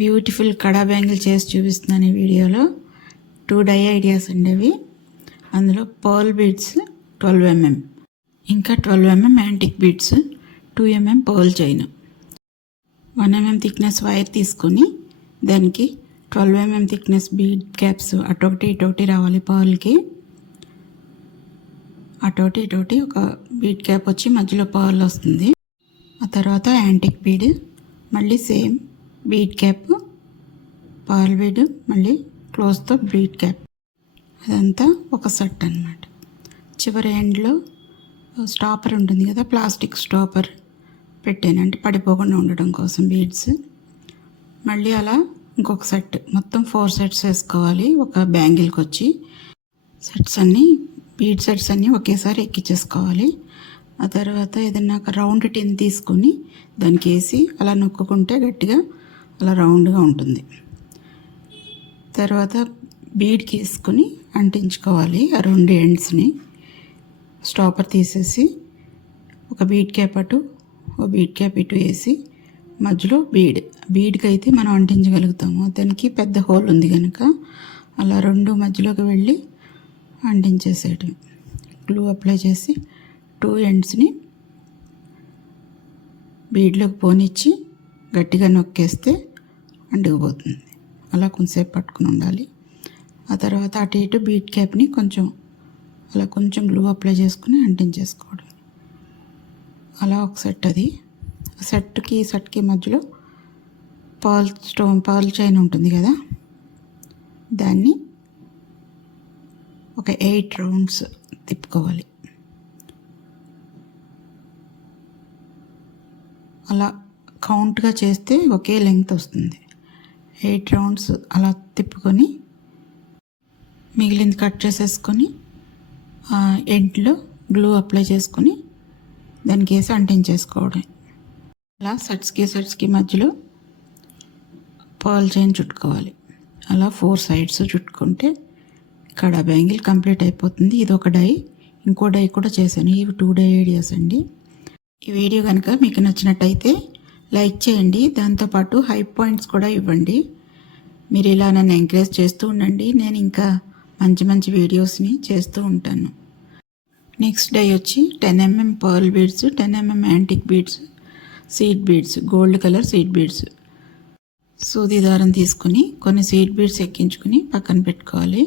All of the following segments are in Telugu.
బ్యూటిఫుల్ కడా బ్యాంగిల్ చేసి చూపిస్తున్నాను ఈ వీడియోలో. 2 డై ఐడియాస్ ఉండేవి. అందులో పర్ల్ బీడ్స్ 12 mm, ఇంకా 12 mm antique beads, 2 mm pearl chain, 1 mm thickness wire తీసుకుని దానికి 12 mm థిక్నెస్ బీడ్ క్యాప్స్ అటొకటి ఇటొకటి రావాలి. పర్ల్కి అటొకటి ఇటొకటి ఒక బీడ్ క్యాప్ వచ్చి మధ్యలో పర్ల్ వస్తుంది. ఆ తర్వాత యాంటిక్ బీడ్, మళ్ళీ same bead cap, pearl bead, మళ్ళీ క్లోజ్తో బీడ్ క్యాప్. అదంతా ఒక సెట్ అన్నమాట. చివరి ఎండ్లో స్టాపర్ ఉంటుంది కదా, ప్లాస్టిక్ స్టాపర్ పెట్టాను, అంటే పడిపోకుండా ఉండడం కోసం బీడ్స్. మళ్ళీ అలా ఇంకొక సెట్, మొత్తం 4 సెట్స్ వేసుకోవాలి ఒక బ్యాంగిల్కి వచ్చి. సెట్స్ అన్నీ, బీడ్ సెట్స్ అన్నీ ఒకేసారి ఎక్కించేసుకోవాలి. ఆ తర్వాత ఏదైనా ఒక రౌండ్ టిన్ తీసుకొని దానికి వేసి అలా నొక్కుంటే గట్టిగా అలా రౌండ్గా ఉంటుంది. తర్వాత బీడ్కి వేసుకొని అంటించుకోవాలి ఆ 2 ఎండ్స్ని. స్టాపర్ తీసేసి ఒక బీడ్ క్యాప్ అటు, ఒక బీడ్ క్యాప్ ఇటు వేసి మధ్యలో బీడ్కి అయితే మనం అంటించగలుగుతాము. దానికి పెద్ద హోల్ ఉంది కనుక అలా 2 మధ్యలోకి వెళ్ళి అంటించేసేయటం. గ్లూ అప్లై చేసి 2 ఎండ్స్ని బీడ్లోకి పోనిచ్చి గట్టిగా నొక్కేస్తే అంటుకుపోతుంది. అలా కొంచెంసేపు పట్టుకుని ఉండాలి. ఆ తర్వాత అటు ఇటు బీడ్ క్యాప్ని అలా కొంచెం గ్లూ అప్లై చేసుకుని అంటించేసుకోవడం. అలా ఒక సెట్. అది సెట్కి మధ్యలో పర్ల్ చైన్ ఉంటుంది కదా, దాన్ని ఒక 8 రౌండ్స్ తిప్పుకోవాలి. అలా కౌంట్గా చేస్తే ఒకే లెంగ్త్ వస్తుంది. 8 రౌండ్స్ అలా తిప్పుకొని మిగిలింది కట్ చేసేసుకొని ఎండ్లో గ్లూ అప్లై చేసుకొని దానికి వేసి అంటించేసుకోవడం. అలా సెట్స్కి మధ్యలో పర్ల్ చైన్ చుట్టుకోవాలి. అలా 4 సైడ్స్ చుట్టుకుంటే కడా బ్యాంగిల్ కంప్లీట్ అయిపోతుంది. ఇది ఒక డై, ఇంకో డై కూడా చేశాను. ఇవి 2 డై ఐడియాస్ అండి. ఈ వీడియో కనుక మీకు నచ్చినట్టయితే లైక్ చేయండి, దాంతోపాటు హై పాయింట్స్ కూడా ఇవ్వండి. మీరు ఇలా నన్ను ఎంకరేజ్ చేస్తూ ఉండండి, నేను ఇంకా మంచి వీడియోస్ని చేస్తూ ఉంటాను. నెక్స్ట్ డై వచ్చి 10 mm pearl beads, 10 mm antique beads, seed beads, gold colour seed beads. సూది దారం తీసుకుని కొన్ని సీడ్ బీడ్స్ ఎక్కించుకుని పక్కన పెట్టుకోవాలి.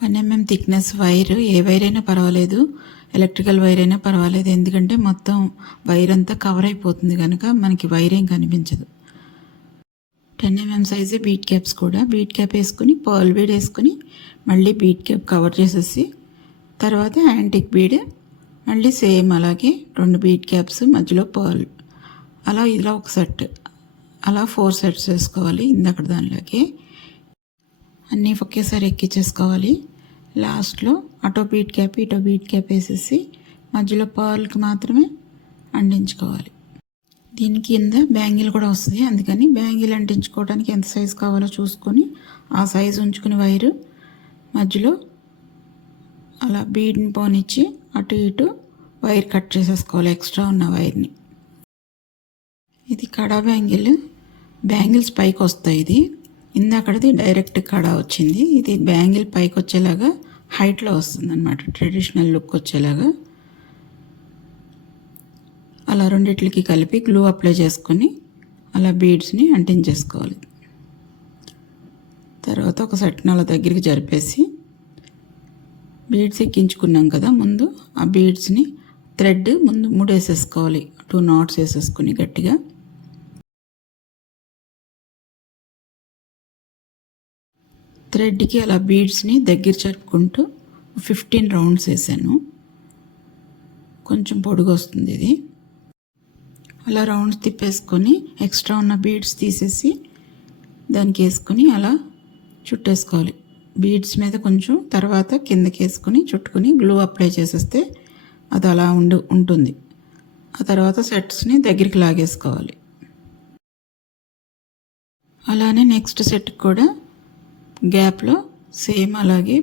1 mm థిక్నెస్ వైర్, ఏ వైర్ అయినా పర్వాలేదు, ఎలక్ట్రికల్ వైర్ అయినా పర్వాలేదు, ఎందుకంటే మొత్తం వైర్ అంతా కవర్ అయిపోతుంది కనుక మనకి వైర్ ఏం కనిపించదు. 10 mm సైజు బీడ్ క్యాప్స్ కూడా, బీడ్ క్యాప్ వేసుకుని పర్ల్ బీడ్ వేసుకుని మళ్ళీ బీడ్ క్యాప్ కవర్ చేసేసి తర్వాత యాంటిక్ బీడ్, మళ్ళీ సేమ్ అలాగే 2 బీడ్ క్యాప్స్ మధ్యలో పర్ల్, అలా ఇలా ఒక సెట్. అలా 4 సెట్స్ వేసుకోవాలి. ఇందక్కడ దానిలోకి అన్నీ ఒకేసారి ఎక్కించేసుకోవాలి. లాస్ట్లో అటో బీడ్ క్యాప్ ఇటో బీడ్ క్యాప్ వేసేసి మధ్యలో పర్ల్కి మాత్రమే అంటించుకోవాలి. దీని కింద బ్యాంగిల్ కూడా వస్తుంది, అందుకని బ్యాంగిల్ అంటించుకోవడానికి ఎంత సైజు కావాలో చూసుకొని ఆ సైజు ఉంచుకుని వైరు మధ్యలో అలా బీడ్ని పోనిచ్చి అటు ఇటు వైర్ కట్ చేసేసుకోవాలి, ఎక్స్ట్రా ఉన్న వైర్ని. ఇది కడా బ్యాంగిల్స్ పైకి వస్తాయి. ఇది ఇందాకది డైరెక్ట్ కడా వచ్చింది, ఇది బ్యాంగిల్ పైకి వచ్చేలాగా హైట్లో వస్తుంది అన్నమాట, ట్రెడిషనల్ లుక్ వచ్చేలాగా. అలా రెండిట్లకి కలిపి గ్లూ అప్లై చేసుకొని అలా బీడ్స్ని అంటించేసుకోవాలి. తర్వాత ఒక సెట్ని అలా దగ్గరికి జరిపేసి బీడ్స్ ఎక్కించుకున్నాం కదా ముందు, ఆ బీడ్స్ని థ్రెడ్ ముందు ముడేసేసుకోవాలి. 2 knots వేసేసుకుని గట్టిగా థ్రెడ్కి అలా బీడ్స్ని దగ్గర జరుపుకుంటూ 15 రౌండ్స్ వేసాను. కొంచెం పొడుగు వస్తుంది ఇది. అలా రౌండ్స్ తిప్పేసుకొని ఎక్స్ట్రా ఉన్న బీడ్స్ తీసేసి దానికి వేసుకొని అలా చుట్టేసుకోవాలి. బీడ్స్ మీద కొంచెం తర్వాత కిందకి వేసుకొని చుట్టుకొని గ్లూ అప్లై చేసేస్తే అది అలా ఉంటుంది. ఆ తర్వాత సెట్స్ని దగ్గరికి లాగేసుకోవాలి. అలానే నెక్స్ట్ సెట్కి కూడా గ్యాప్లో సేమ్ అలాగే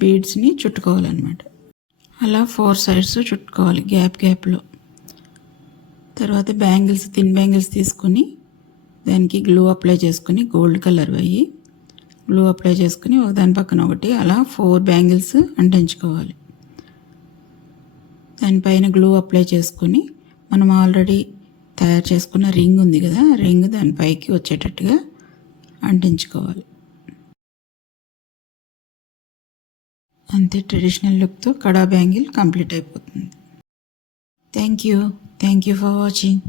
బీడ్స్ని చుట్టుకోవాలన్నమాట. అలా 4 సైడ్స్ చుట్టుకోవాలి గ్యాప్లో. తర్వాత బ్యాంగిల్స్, థిన్ బ్యాంగిల్స్ తీసుకొని దానికి గ్లూ అప్లై చేసుకుని, గోల్డ్ కలర్ అయ్యి గ్లూ అప్లై చేసుకుని ఒకదాని పక్కన ఒకటి అలా 4 బ్యాంగిల్స్ అంటించుకోవాలి. దానిపైన గ్లూ అప్లై చేసుకొని మనం ఆల్రెడీ తయారు చేసుకున్న రింగ్ ఉంది కదా, రింగ్ దానిపైకి వచ్చేటట్టుగా అంటించుకోవాలి. అంతే, ట్రెడిషనల్ లుక్తో కడా బ్యాంగిల్ కంప్లీట్ అయిపోతుంది. Thank you for watching.